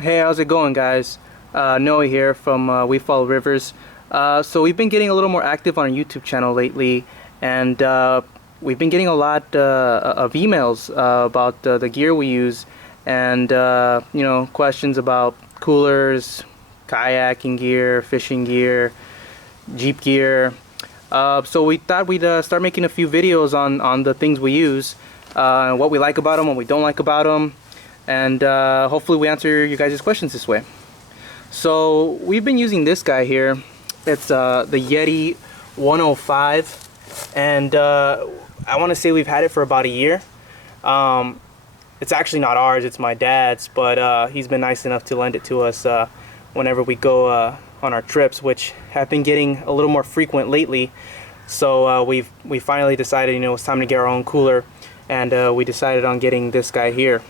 Hey, how's it going, guys? Noe here from We Follow Rivers. So we've been getting a little more active on our YouTube channel lately, and we've been getting a lot of emails about the gear we use, and questions about coolers, kayaking gear, fishing gear, Jeep gear. So we thought we'd start making a few videos on the things we use, what we like about them, what we don't like about them, and hopefully we answer you guys' questions this way. So we've been using this guy here. It's the YETI 105, and I want to say we've had it for about a year. It's actually not ours, it's my dad's, but he's been nice enough to lend it to us whenever we go on our trips, which have been getting a little more frequent lately. So we finally decided, it's time to get our own cooler, and we decided on getting this guy here,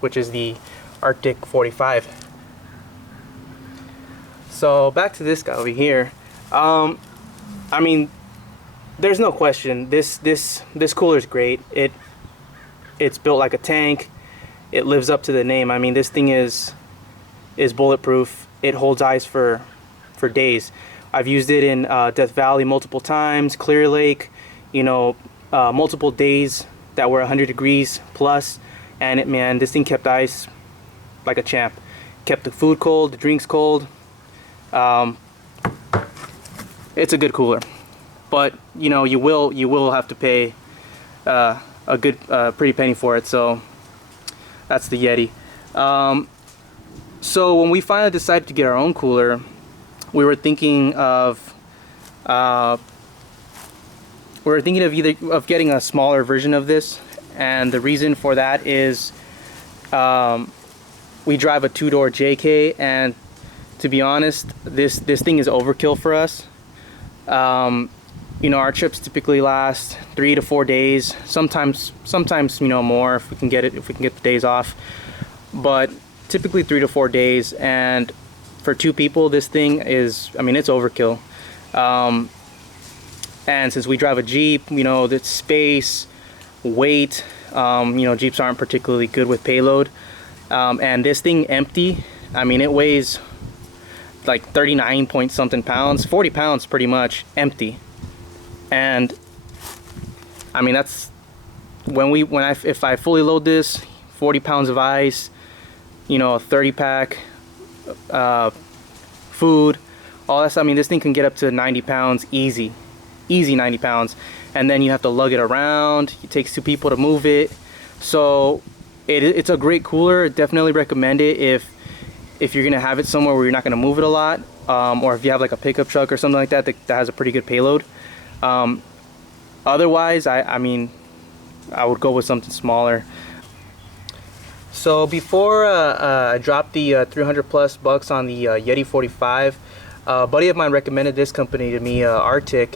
which is the RTIC 45. So back to this guy over here. I mean, there's no question. This cooler is great. It's built like a tank. It lives up to the name. I mean, this thing is bulletproof. It holds ice for days. I've used it in Death Valley multiple times, Clear Lake, multiple days that were 100 degrees plus, and man, this thing kept ice like a champ. Kept the food cold, the drinks cold. It's a good cooler, but you will have to pay a good pretty penny for it. So that's the YETI. So when we finally decided to get our own cooler, we were thinking of getting a smaller version of this, and the reason for that is we drive a two-door JK, and to be honest, this thing is overkill for us. Our trips typically last 3 to 4 days, sometimes more if we can get the days off, but typically 3 to 4 days. And for two people, this thing is, it's overkill. And since we drive a Jeep, the space, weight, Jeeps aren't particularly good with payload. And this thing empty, it weighs like 39 point something pounds, 40 pounds pretty much empty. And that's if I fully load this, 40 pounds of ice, a 30 pack, food, all that stuff. This thing can get up to 90 pounds easy 90 pounds, and then you have to lug it around. It takes two people to move it. So it's a great cooler. Definitely recommend it if you're gonna have it somewhere where you're not gonna move it a lot, or if you have like a pickup truck or something like that that has a pretty good payload. Otherwise, I would go with something smaller. So before I dropped the 300 plus bucks on the YETI 45, a buddy of mine recommended this company to me, RTIC.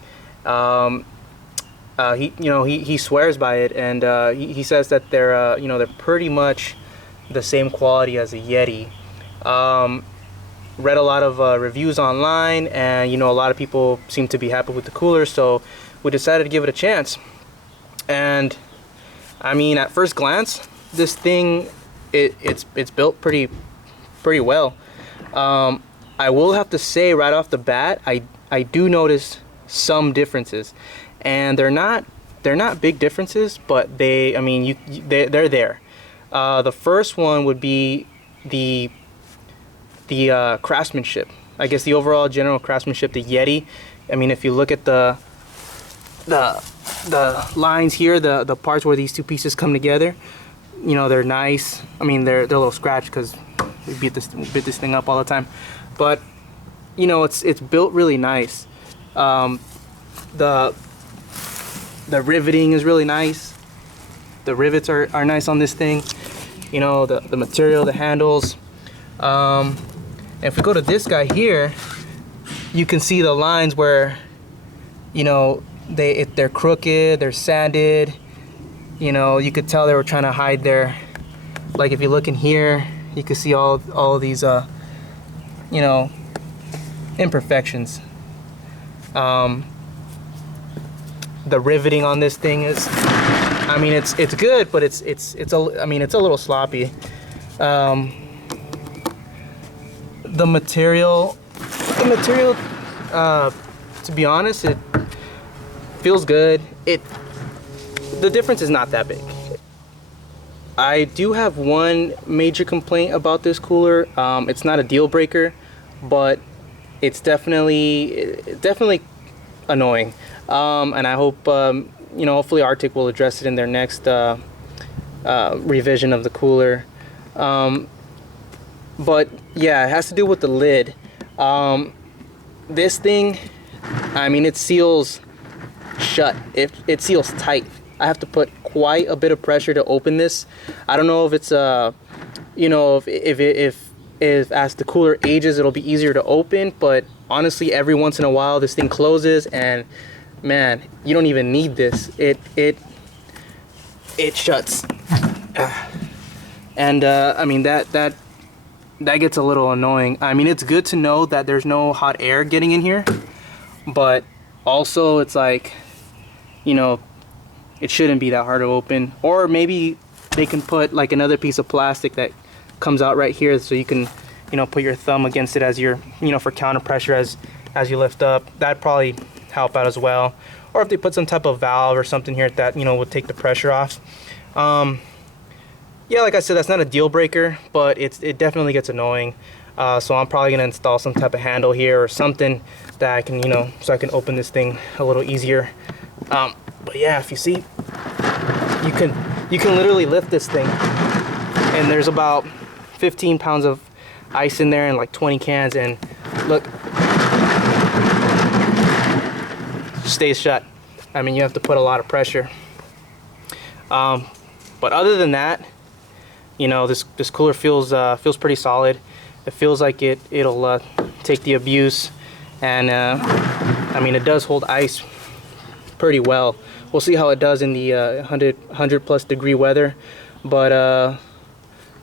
He swears by it, and he says that they're pretty much the same quality as a YETI. Read a lot of reviews online, and a lot of people seem to be happy with the cooler, so we decided to give it a chance. And at first glance, this thing it's built pretty well. I will have to say right off the bat, I do notice some differences, and they're not big differences, but they're there. The first one would be the craftsmanship. I guess the overall general craftsmanship, the YETI. If you look at the lines here, the parts where these two pieces come together, they're nice. They're a little scratched because we beat this thing up all the time, but it's built really nice. The riveting is really nice. The rivets are nice on this thing. The material, the handles. If we go to this guy here, you can see the lines where they're crooked, they're sanded. You could tell they were trying to hide their, like if you look in here, you can see all these imperfections. The riveting on this thing is, it's good, but it's a little sloppy. the material, to be honest, it feels good. The difference is not that big. I do have one major complaint about this cooler. It's not a deal breaker, but it's definitely annoying. And I hope you know, hopefully RTIC will address it in their next revision of the cooler. But yeah, it has to do with the lid. This thing, I mean, it seals shut. It seals tight. I have to put quite a bit of pressure to open this. I don't know if it's you know, if as the cooler ages it'll be easier to open, but honestly every once in a while this thing closes and man, you don't even need this. It shuts. And I mean that gets a little annoying. I mean, it's good to know that there's no hot air getting in here, but also it's like, you know, it shouldn't be that hard to open. Or maybe they can put like another piece of plastic that comes out right here so you can, you know, put your thumb against it as you're, you know, for counter pressure as you lift up. That'd probably help out as well. Or if they put some type of valve or something here that, you know, would take the pressure off. Yeah, like I said, that's not a deal breaker, but it definitely gets annoying. So I'm probably gonna install some type of handle here or something that I can, you know, so I can open this thing a little easier. But yeah, if you see, you can literally lift this thing, and there's about 15 pounds of ice in there and like 20 cans, and look, stays shut. I mean, you have to put a lot of pressure. But other than that, you know, this cooler feels pretty solid. It feels like it'll take the abuse, and I mean, it does hold ice pretty well. We'll see how it does in the 100 plus degree weather, but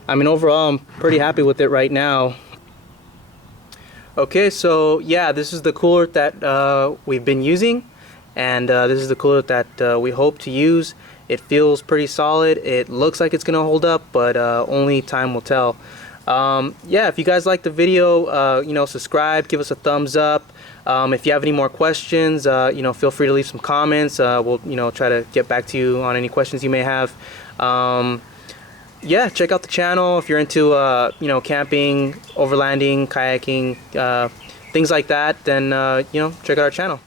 I mean, overall I'm pretty happy with it right now. Okay, so yeah, this is the cooler that we've been using, and this is the cooler that we hope to use. It feels pretty solid. It looks like it's gonna hold up, but only time will tell. Yeah, if you guys like the video, you know, subscribe, give us a thumbs up. If you have any more questions, you know, feel free to leave some comments. We'll, you know, try to get back to you on any questions you may have. Yeah, check out the channel if you're into, you know, camping, overlanding, kayaking, things like that. Then, you know, check out our channel.